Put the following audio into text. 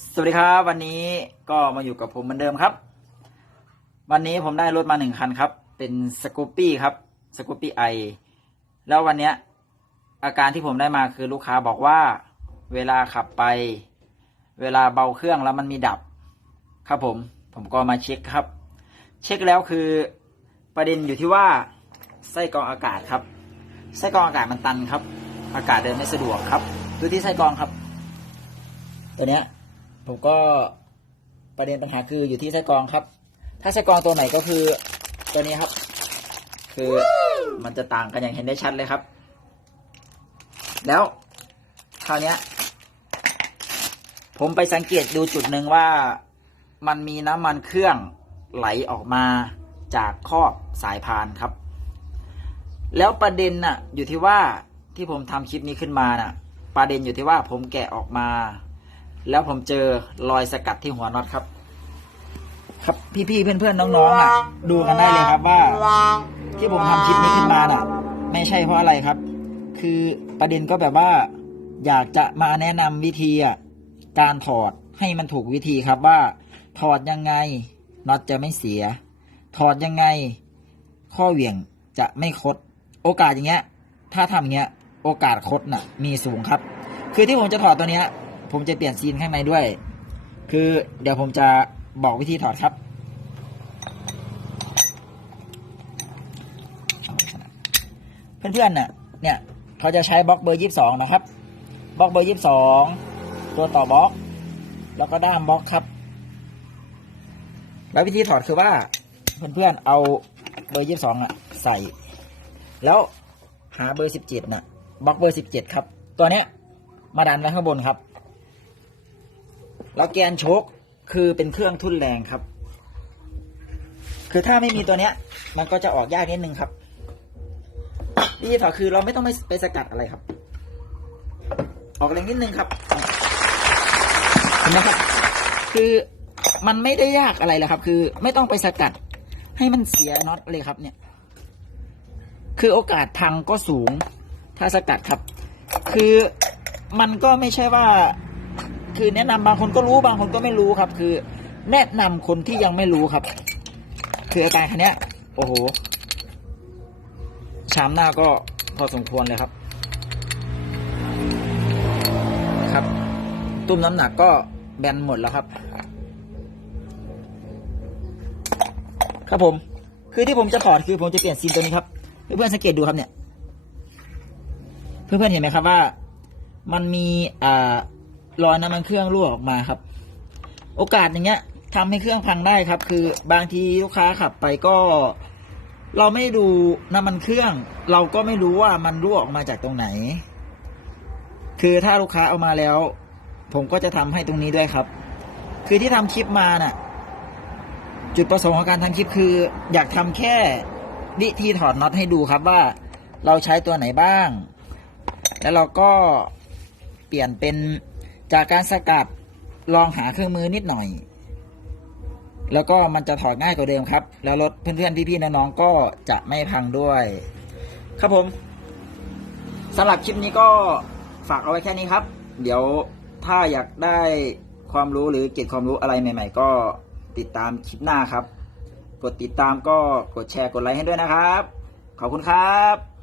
สวัสดีครับวันนี้ก็มาอยู่กับผมเหมือนเดิมครับ วันนี้ผมได้รถมาหนึ่งคันครับ เป็นสกูปปี้ครับสกูปปี้ไอแล้ววันเนี้ยอาการที่ผมได้มาคือลูกค้าบอกว่าเวลาขับไป เวลาเบาเครื่องแล้วมันมีดับ ครับผมผมก็มาเช็คครับ เช็คแล้วคือประเด็นอยู่ที่ว่าไส้กรองอากาศครับ ไส้กรองอากาศมันตันครับ อากาศเดินไม่สะดวกครับ ดูที่ไส้กรองครับ ตัวเนี้ย ผมก็ประเด็นปัญหาคืออยู่ที่ไส้กรองครับ ถ้าไส้กรองตัวไหนก็คือตัวนี้ครับ คือมันจะต่างกันอย่างเห็นได้ชัดเลยครับ แล้วคราวนี้ผมไปสังเกตดูจุดหนึ่งว่ามันมีน้ำมันเครื่องไหลออกมาจากครอบสายพานครับ แล้วประเด็นน่ะอยู่ที่ว่าที่ผมทำคลิปนี้ขึ้นมาน่ะ ประเด็นอยู่ที่ว่าผมแกะออกมา แล้วผมเจอรอยสกัดที่หัวน็อตครับ ครับพี่ๆเพื่อนๆน้องๆอะ ดูกันได้เลยครับว่า ที่ผมทำคลิปนี้ขึ้นมาน่ะ ไม่ใช่เพราะอะไรครับ คือประเด็นก็แบบว่า อยากจะมาแนะนำวิธีอะการถอดให้มันถูกวิธีครับว่า ถอดยังไงน็อตจะไม่เสีย ถอดยังไง ข้อเหวี่ยงจะไม่คด โอกาสอย่างเงี้ย ถ้าทำอย่างเงี้ย โอกาสคดน่ะ มีสูงครับ คือที่ผมจะถอดตัวเนี้ย ผมจะเปลี่ยนซีนข้างในด้วย คือเดี๋ยวผมจะบอกวิธีถอดครับเพื่อนๆน่ะ เนี่ยเขาจะใช้บล็อกเบอร์ยี่สิบสองนะครับ บล็อกเบอร์ยี่สิบสองตัวต่อบล็อก แล้วก็ด้ามบล็อกครับ แล้ววิธีถอดคือว่า เพื่อนๆ เอาเบอร์ยี่สิบสองอะ ใส่ แล้วหาเบอร์สิบเจ็ดน่ะบล็อกเบอร์สิบเจ็ดครับ ตัวเนี้ยมาดันไว้ข้างบนครับ แล้วแกนโชคคือเป็นเครื่องทุ่นแรงครับ คือถ้าไม่มีตัวเนี้ย มันก็จะออกยากนิดนึงครับวิธีถอคือเราไม่ต้องไปไปสกัดอะไรครับ ออกแรงนิดนึงครับเห็นไหมครับ คือมันไม่ได้ยากอะไรเลยครับ คือไม่ต้องไปสกัด ให้มันเสียน็อตเลยครับ เนี่ย คือโอกาสพังก็สูง ถ้าสกัดครับ คือมันก็ไม่ใช่ว่า คือแนะนำบางคนก็รู้บางคนก็ไม่รู้ครับ คือ แนะนำคนที่ยังไม่รู้ครับ คืออาการคันเนี้ยโอ้โหชามหน้าก็พอสมควรเลยครับ ครับ ตุ้มน้ำหนักก็แบนหมดแล้วครับ ครับผม คือที่ผมจะถอดคือผมจะเปลี่ยนซีนตัวนี้ครับ เพื่อนๆสังเกตดูครับเนี่ย เพื่อนๆเห็นไหมครับว่า มันมีอ่า รอน้ำมันเครื่องรั่วออกมาครับ โอกาสอย่างเงี้ยทำให้เครื่องพังได้ครับ คือบางทีลูกค้าขับไปก็ เราไม่ดูน้ำมันเครื่อง เราก็ไม่รู้ว่ามันรั่วออกมาจากตรงไหน คือถ้าลูกค้าเอามาแล้ว ผมก็จะทำให้ตรงนี้ด้วยครับ คือที่ทำคลิปมาน่ะ จุดประสงค์ของการทำคลิปคือ อยากทำแค่วิธีถอดน็อตให้ดูครับว่าเราใช้ตัวไหนบ้าง แล้วเราก็เปลี่ยนเป็น จากการสกัดลองหาเครื่องมือนิดหน่อย แล้วก็มันจะถอดง่ายกว่าเดิมครับ แล้วรถเพื่อนๆพี่ๆน้องๆก็จะไม่พังด้วย ครับผมสำหรับคลิปนี้ก็ฝากเอาไว้แค่นี้ครับ เดี๋ยวถ้าอยากได้ความรู้หรือเก็บความรู้อะไรใหม่ ๆ ก็ติดตามคลิปหน้าครับ กดติดตามก็กดแชร์กดไลค์ให้ด้วยนะครับ ขอบคุณครับ